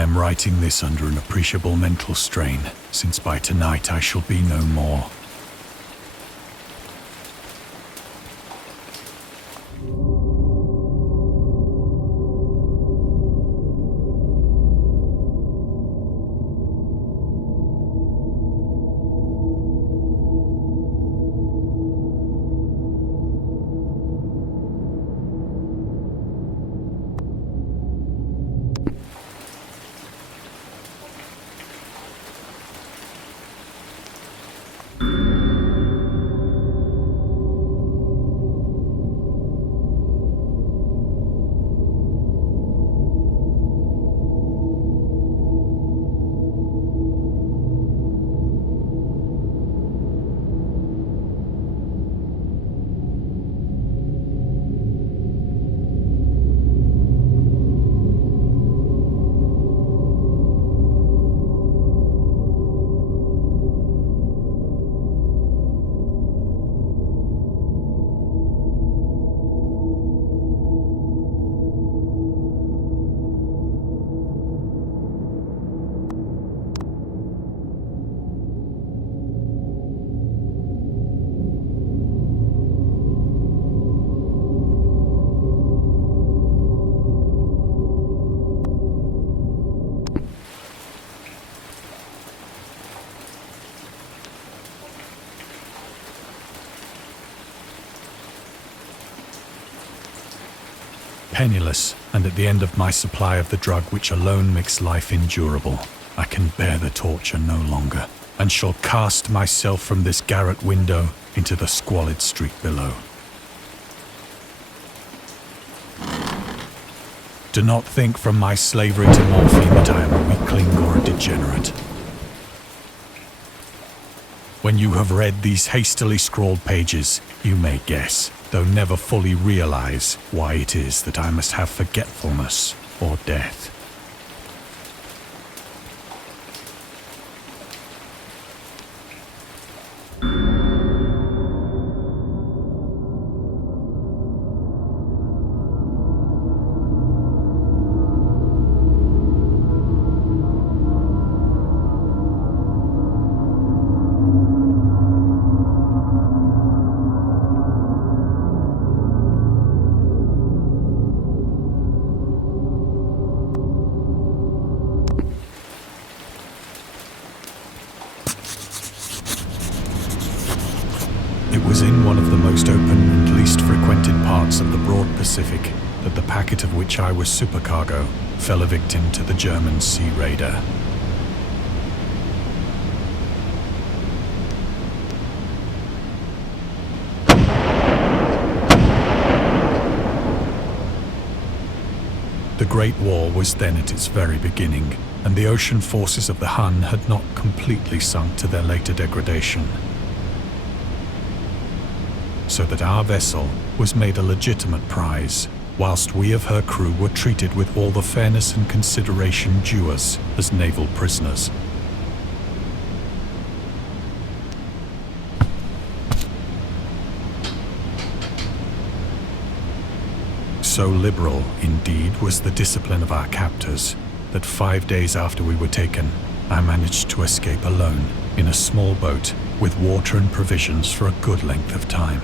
I am writing this under an appreciable mental strain, since by tonight I shall be no more. Penniless, and at the end of my supply of the drug which alone makes life endurable, I can bear the torture no longer, and shall cast myself from this garret window into the squalid street below. Do not think from my slavery to morphine that I am a weakling or a degenerate. When you have read these hastily scrawled pages, you may guess, though never fully realize, why it is that I must have forgetfulness or death. It was in one of the most open and least frequented parts of the broad Pacific that the packet of which I was supercargo fell a victim to the German sea raider. The Great War was then at its very beginning, and the ocean forces of the Hun had not completely sunk to their later degradation, so that our vessel was made a legitimate prize, whilst we of her crew were treated with all the fairness and consideration due us as naval prisoners. So liberal, indeed, was the discipline of our captors, that 5 days after we were taken, I managed to escape alone in a small boat with water and provisions for a good length of time.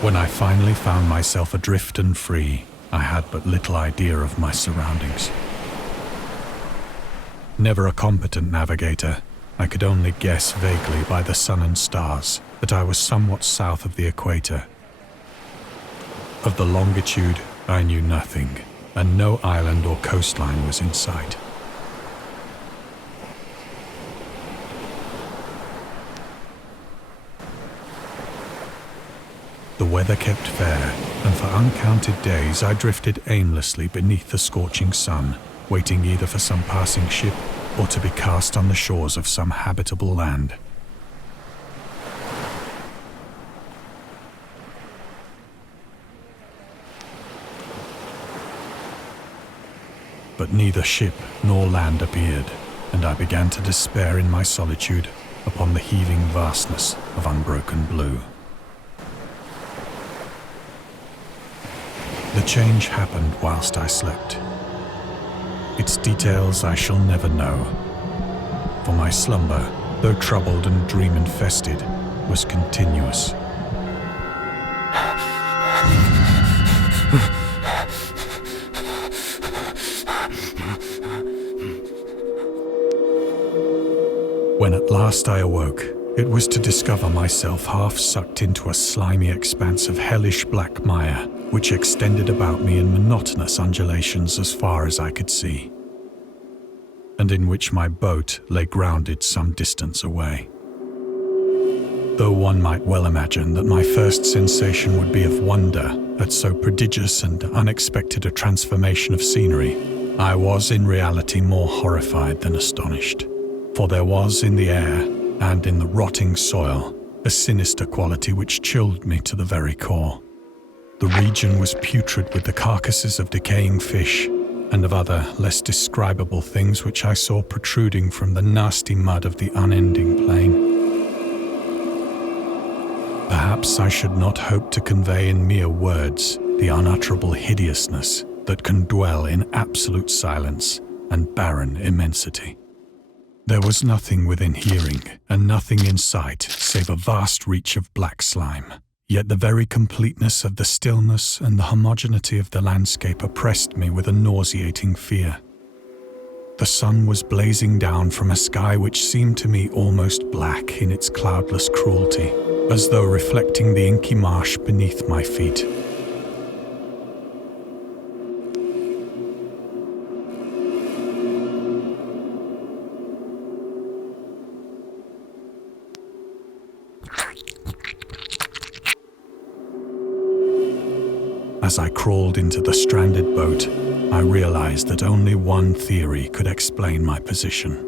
When I finally found myself adrift and free, I had but little idea of my surroundings. Never a competent navigator, I could only guess vaguely by the sun and stars that I was somewhat south of the equator. Of the longitude, I knew nothing, and no island or coastline was in sight. The weather kept fair, and for uncounted days I drifted aimlessly beneath the scorching sun, waiting either for some passing ship or to be cast on the shores of some habitable land. But neither ship nor land appeared, and I began to despair in my solitude upon the heaving vastness of unbroken blue. The change happened whilst I slept. Its details I shall never know, for my slumber, though troubled and dream-infested, was continuous. When at last I awoke, it was to discover myself half sucked into a slimy expanse of hellish black mire, which extended about me in monotonous undulations as far as I could see, and in which my boat lay grounded some distance away. Though one might well imagine that my first sensation would be of wonder at so prodigious and unexpected a transformation of scenery, I was in reality more horrified than astonished. For there was in the air and in the rotting soil a sinister quality which chilled me to the very core. The region was putrid with the carcasses of decaying fish and of other less describable things which I saw protruding from the nasty mud of the unending plain. Perhaps I should not hope to convey in mere words the unutterable hideousness that can dwell in absolute silence and barren immensity. There was nothing within hearing and nothing in sight save a vast reach of black slime. Yet the very completeness of the stillness and the homogeneity of the landscape oppressed me with a nauseating fear. The sun was blazing down from a sky which seemed to me almost black in its cloudless cruelty, as though reflecting the inky marsh beneath my feet. As I crawled into the stranded boat, I realized that only one theory could explain my position.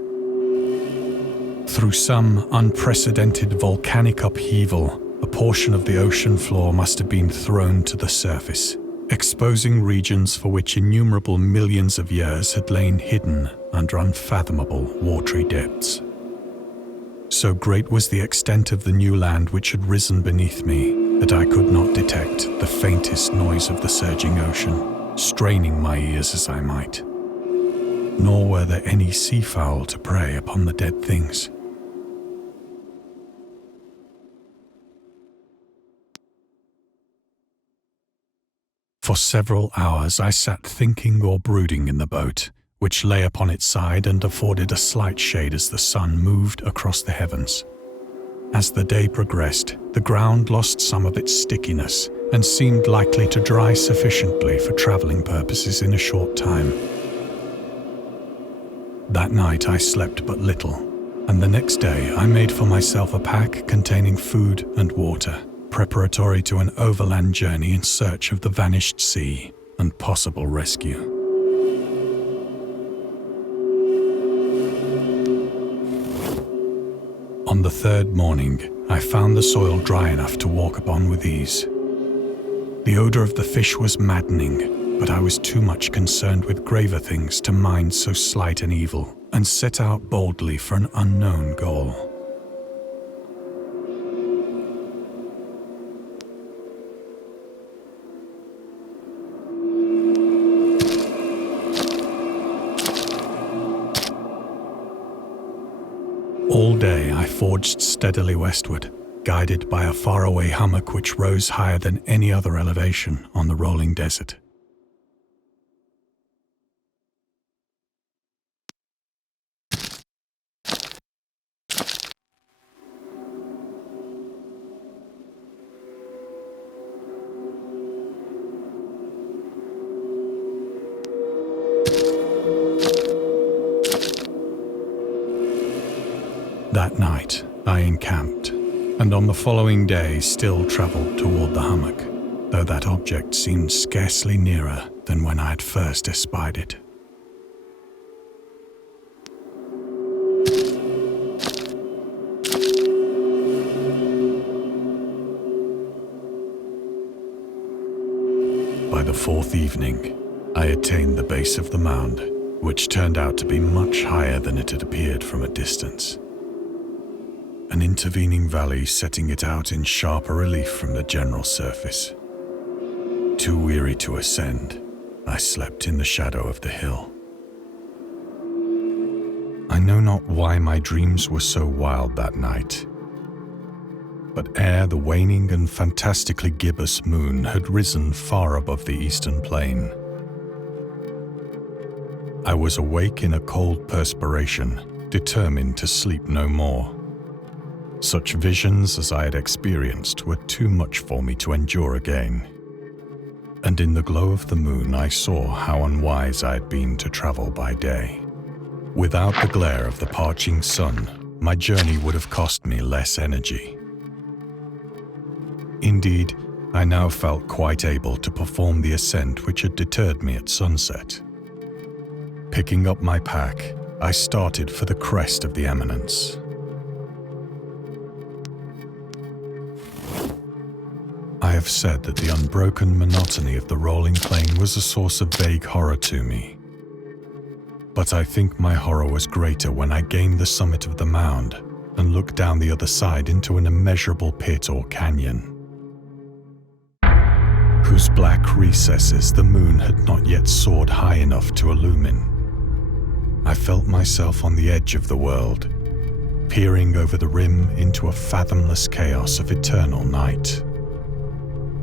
Through some unprecedented volcanic upheaval, a portion of the ocean floor must have been thrown to the surface, exposing regions for which innumerable millions of years had lain hidden under unfathomable watery depths. So great was the extent of the new land which had risen beneath me that I could not detect the faintest noise of the surging ocean, straining my ears as I might. Nor were there any seafowl to prey upon the dead things. For several hours I sat thinking or brooding in the boat, which lay upon its side and afforded a slight shade as the sun moved across the heavens. As the day progressed, the ground lost some of its stickiness and seemed likely to dry sufficiently for traveling purposes in a short time. That night I slept but little, and the next day I made for myself a pack containing food and water, preparatory to an overland journey in search of the vanished sea and possible rescue. On the third morning, I found the soil dry enough to walk upon with ease. The odor of the fish was maddening, but I was too much concerned with graver things to mind so slight an evil, and set out boldly for an unknown goal. All day I forged steadily westward, guided by a faraway hummock which rose higher than any other elevation on the rolling desert. That night, I encamped, and on the following day still travelled toward the hummock, though that object seemed scarcely nearer than when I had first espied it. By the fourth evening, I attained the base of the mound, which turned out to be much higher than it had appeared from a distance. an intervening valley setting it out in sharper relief from the general surface. Too weary to ascend, I slept in the shadow of the hill. I know not why my dreams were so wild that night, but ere the waning and fantastically gibbous moon had risen far above the eastern plain, I was awake in a cold perspiration, determined to sleep no more. Such visions as I had experienced were too much for me to endure again. And in the glow of the moon I saw how unwise I had been to travel by day. Without the glare of the parching sun, my journey would have cost me less energy. Indeed, I now felt quite able to perform the ascent which had deterred me at sunset. Picking up my pack, I started for the crest of the eminence. I have said that the unbroken monotony of the rolling plain was a source of vague horror to me. But I think my horror was greater when I gained the summit of the mound and looked down the other side into an immeasurable pit or canyon, whose black recesses the moon had not yet soared high enough to illumine. I felt myself on the edge of the world, peering over the rim into a fathomless chaos of eternal night.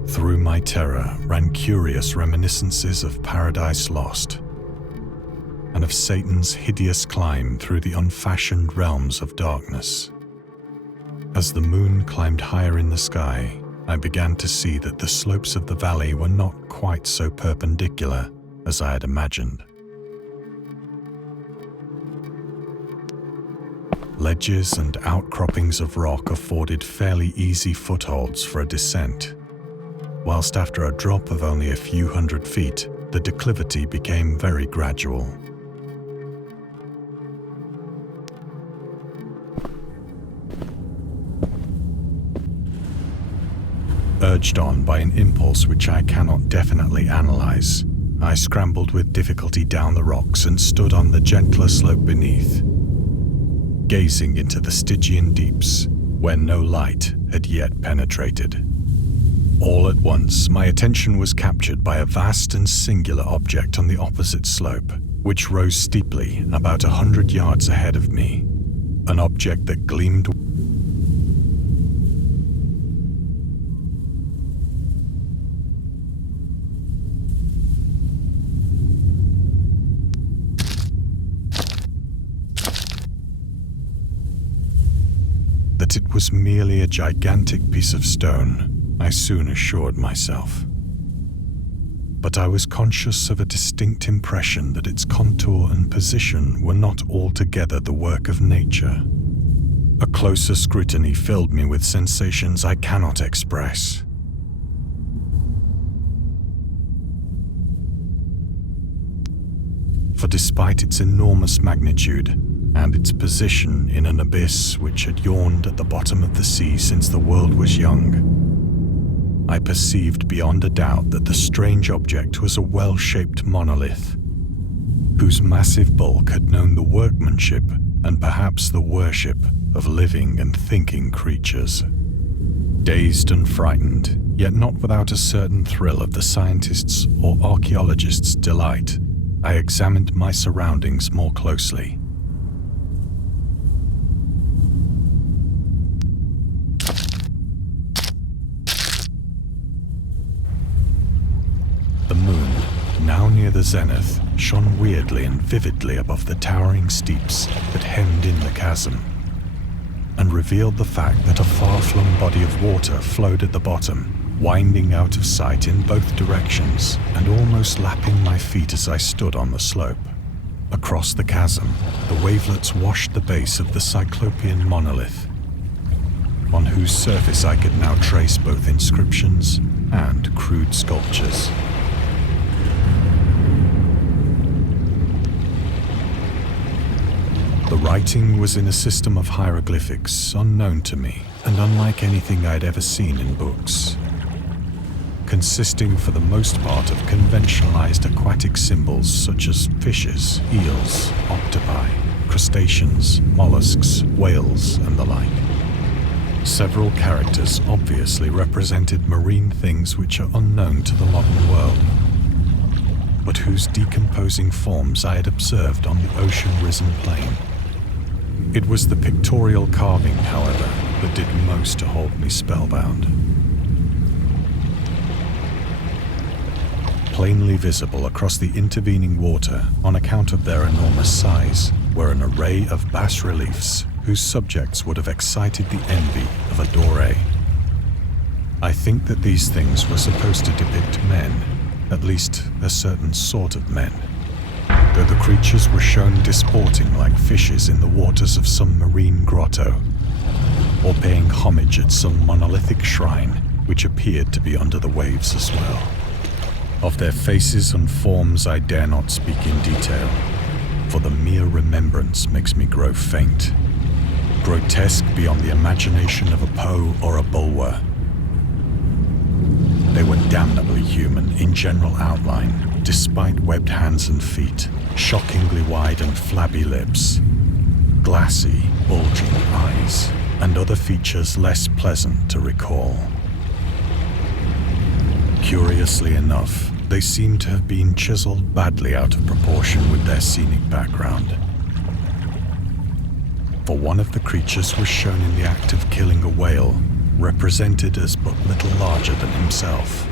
Through my terror ran curious reminiscences of Paradise Lost, and of Satan's hideous climb through the unfashioned realms of darkness. As the moon climbed higher in the sky, I began to see that the slopes of the valley were not quite so perpendicular as I had imagined. Ledges and outcroppings of rock afforded fairly easy footholds for a descent, whilst after a drop of only a few hundred feet, the declivity became very gradual. Urged on by an impulse which I cannot definitely analyze, I scrambled with difficulty down the rocks and stood on the gentler slope beneath, gazing into the Stygian deeps where no light had yet penetrated. All at once, my attention was captured by a vast and singular object on the opposite slope, which rose steeply about 100 yards ahead of me, an object that gleamed that it was merely a gigantic piece of stone, I soon assured myself. But I was conscious of a distinct impression that its contour and position were not altogether the work of nature. A closer scrutiny filled me with sensations I cannot express. For despite its enormous magnitude, and its position in an abyss which had yawned at the bottom of the sea since the world was young, I perceived beyond a doubt that the strange object was a well-shaped monolith, whose massive bulk had known the workmanship and perhaps the worship of living and thinking creatures. Dazed and frightened, yet not without a certain thrill of the scientist's or archaeologist's delight, I examined my surroundings more closely. The moon, now near the zenith, shone weirdly and vividly above the towering steeps that hemmed in the chasm, and revealed the fact that a far-flung body of water flowed at the bottom, winding out of sight in both directions and almost lapping my feet as I stood on the slope. Across the chasm, the wavelets washed the base of the Cyclopean monolith, on whose surface I could now trace both inscriptions and crude sculptures. The writing was in a system of hieroglyphics unknown to me and unlike anything I'd ever seen in books, consisting for the most part of conventionalized aquatic symbols such as fishes, eels, octopi, crustaceans, mollusks, whales, and the like. Several characters obviously represented marine things which are unknown to the modern world, but whose decomposing forms I had observed on the ocean-risen plain. It was the pictorial carving, however, that did most to hold me spellbound. Plainly visible across the intervening water on account of their enormous size were an array of bas-reliefs whose subjects would have excited the envy of a doré. I think that these things were supposed to depict men, at least a certain sort of men, though the creatures were shown disporting like fishes in the waters of some marine grotto, or paying homage at some monolithic shrine which appeared to be under the waves as well. Of their faces and forms I dare not speak in detail, for the mere remembrance makes me grow faint. Grotesque beyond the imagination of a Poe or a Bulwer. They were damnably human in general outline, despite webbed hands and feet, shockingly wide and flabby lips, glassy, bulging eyes, and other features less pleasant to recall. Curiously enough, they seem to have been chiseled badly out of proportion with their scenic background. For one of the creatures was shown in the act of killing a whale, represented as but little larger than himself.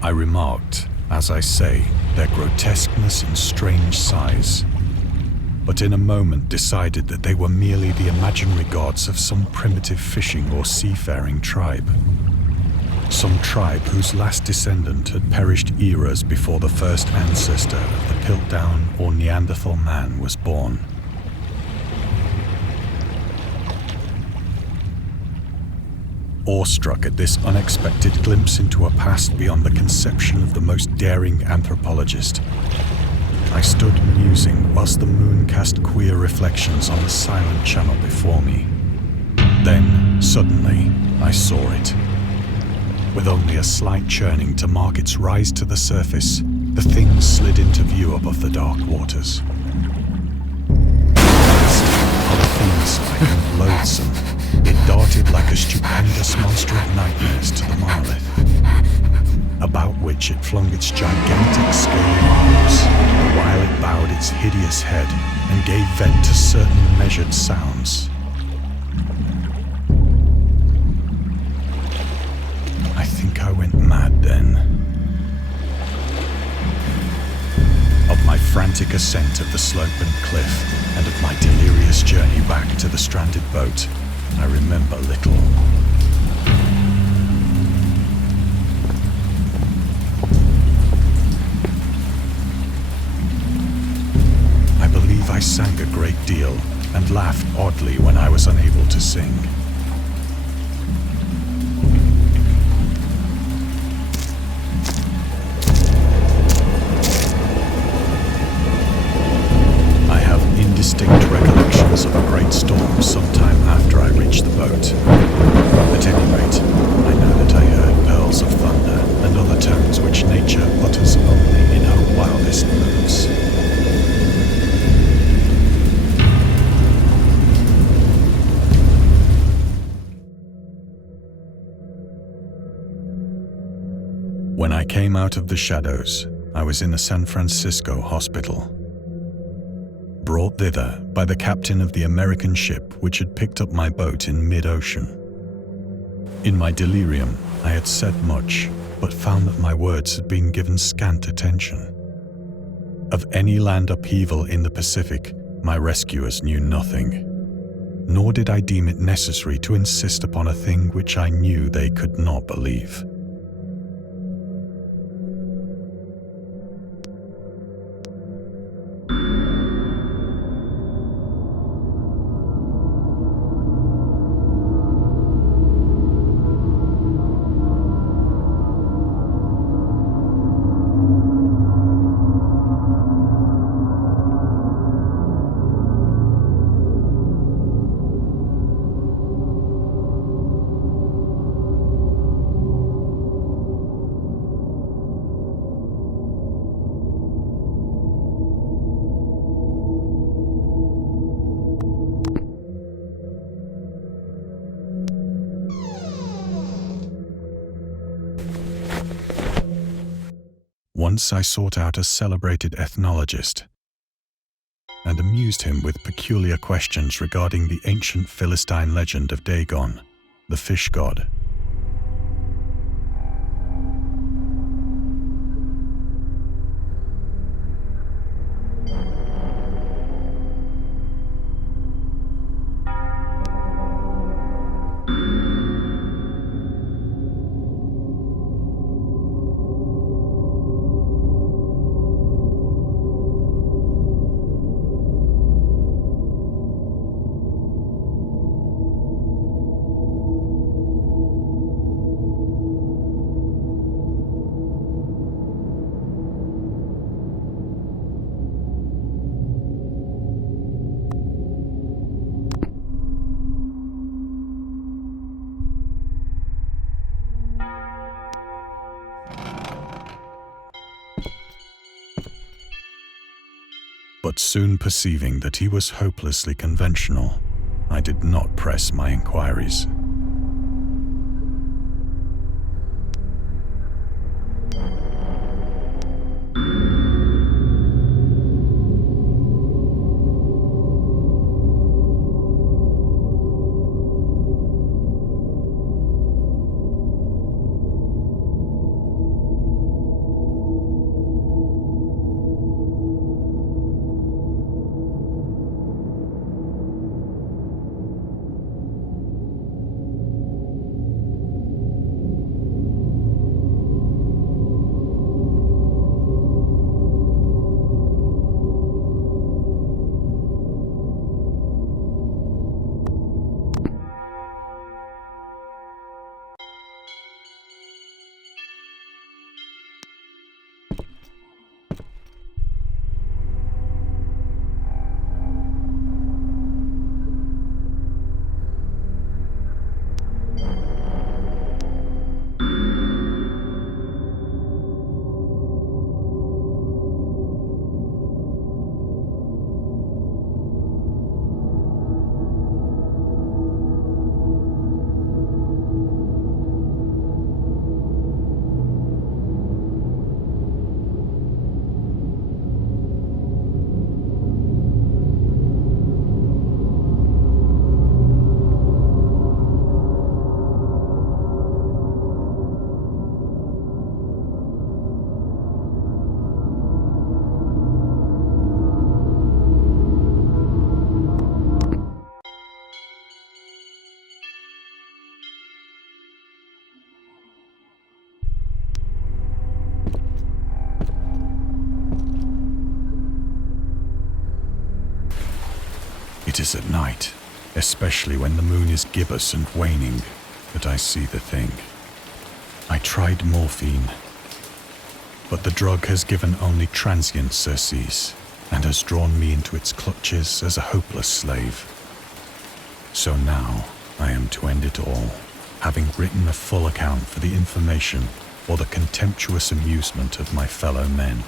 I remarked, as I say, their grotesqueness and strange size, but in a moment decided that they were merely the imaginary gods of some primitive fishing or seafaring tribe. Some tribe whose last descendant had perished eras before the first ancestor of the Piltdown or Neanderthal man was born. Awestruck at this unexpected glimpse into a past beyond the conception of the most daring anthropologist, I stood musing whilst the moon cast queer reflections on the silent channel before me. Then, suddenly, I saw it. With only a slight churning to mark its rise to the surface, the thing slid into view above the dark waters. Polyphemus-like and loathsome, it darted like a stupendous monster of nightmares to the monolith, about which it flung its gigantic scaly arms, while it bowed its hideous head and gave vent to certain measured sounds. I think I went mad then. Of my frantic ascent of the slope and cliff, and of my delirious journey back to the stranded boat, I remember little. I believe I sang a great deal and laughed oddly when I was unable to sing. Distinct recollections of a great storm sometime after I reached the boat. At any rate, I know that I heard pearls of thunder and other tones which nature utters only in her wildest moods. When I came out of the shadows, I was in a San Francisco hospital. Brought thither by the captain of the American ship which had picked up my boat in mid-ocean. In my delirium, I had said much, but found that my words had been given scant attention. Of any land upheaval in the Pacific, my rescuers knew nothing, nor did I deem it necessary to insist upon a thing which I knew they could not believe. Once I sought out a celebrated ethnologist and amused him with peculiar questions regarding the ancient Philistine legend of Dagon, the fish god. But soon perceiving that he was hopelessly conventional, I did not press my inquiries. It is at night, especially when the moon is gibbous and waning, that I see the thing. I tried morphine, but the drug has given only transient surcease and has drawn me into its clutches as a hopeless slave. So now I am to end it all, having written a full account for the information or the contemptuous amusement of my fellow men.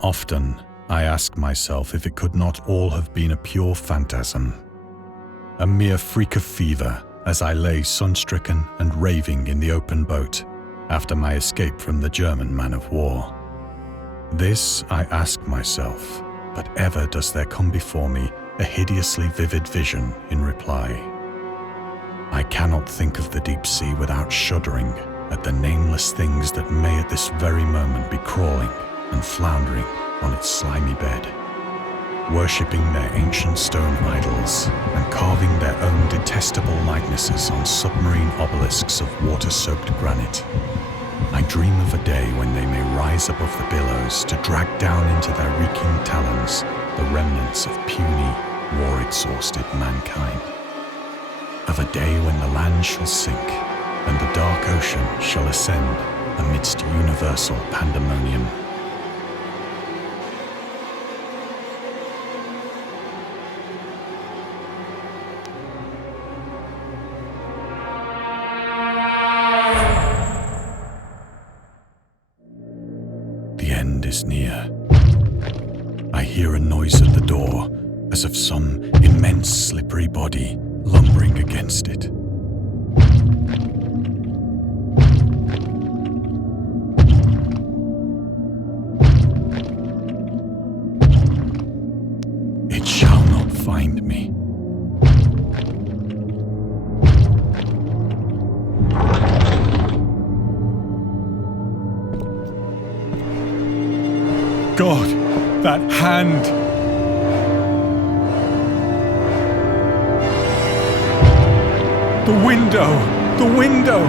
Often, I ask myself if it could not all have been a pure phantasm, a mere freak of fever as I lay sun-stricken and raving in the open boat after my escape from the German man-of-war. This I ask myself, but ever does there come before me a hideously vivid vision in reply. I cannot think of the deep sea without shuddering at the nameless things that may at this very moment be crawling and floundering on its slimy bed, worshipping their ancient stone idols and carving their own detestable likenesses on submarine obelisks of water-soaked granite. I dream of a day when they may rise above the billows to drag down into their reeking talons the remnants of puny, war-exhausted mankind. Of a day when the land shall sink and the dark ocean shall ascend amidst universal pandemonium. The end is near. I hear a noise at the door, as of some immense slippery body lumbering against it. It shall not find me. God, that hand! The window! The window!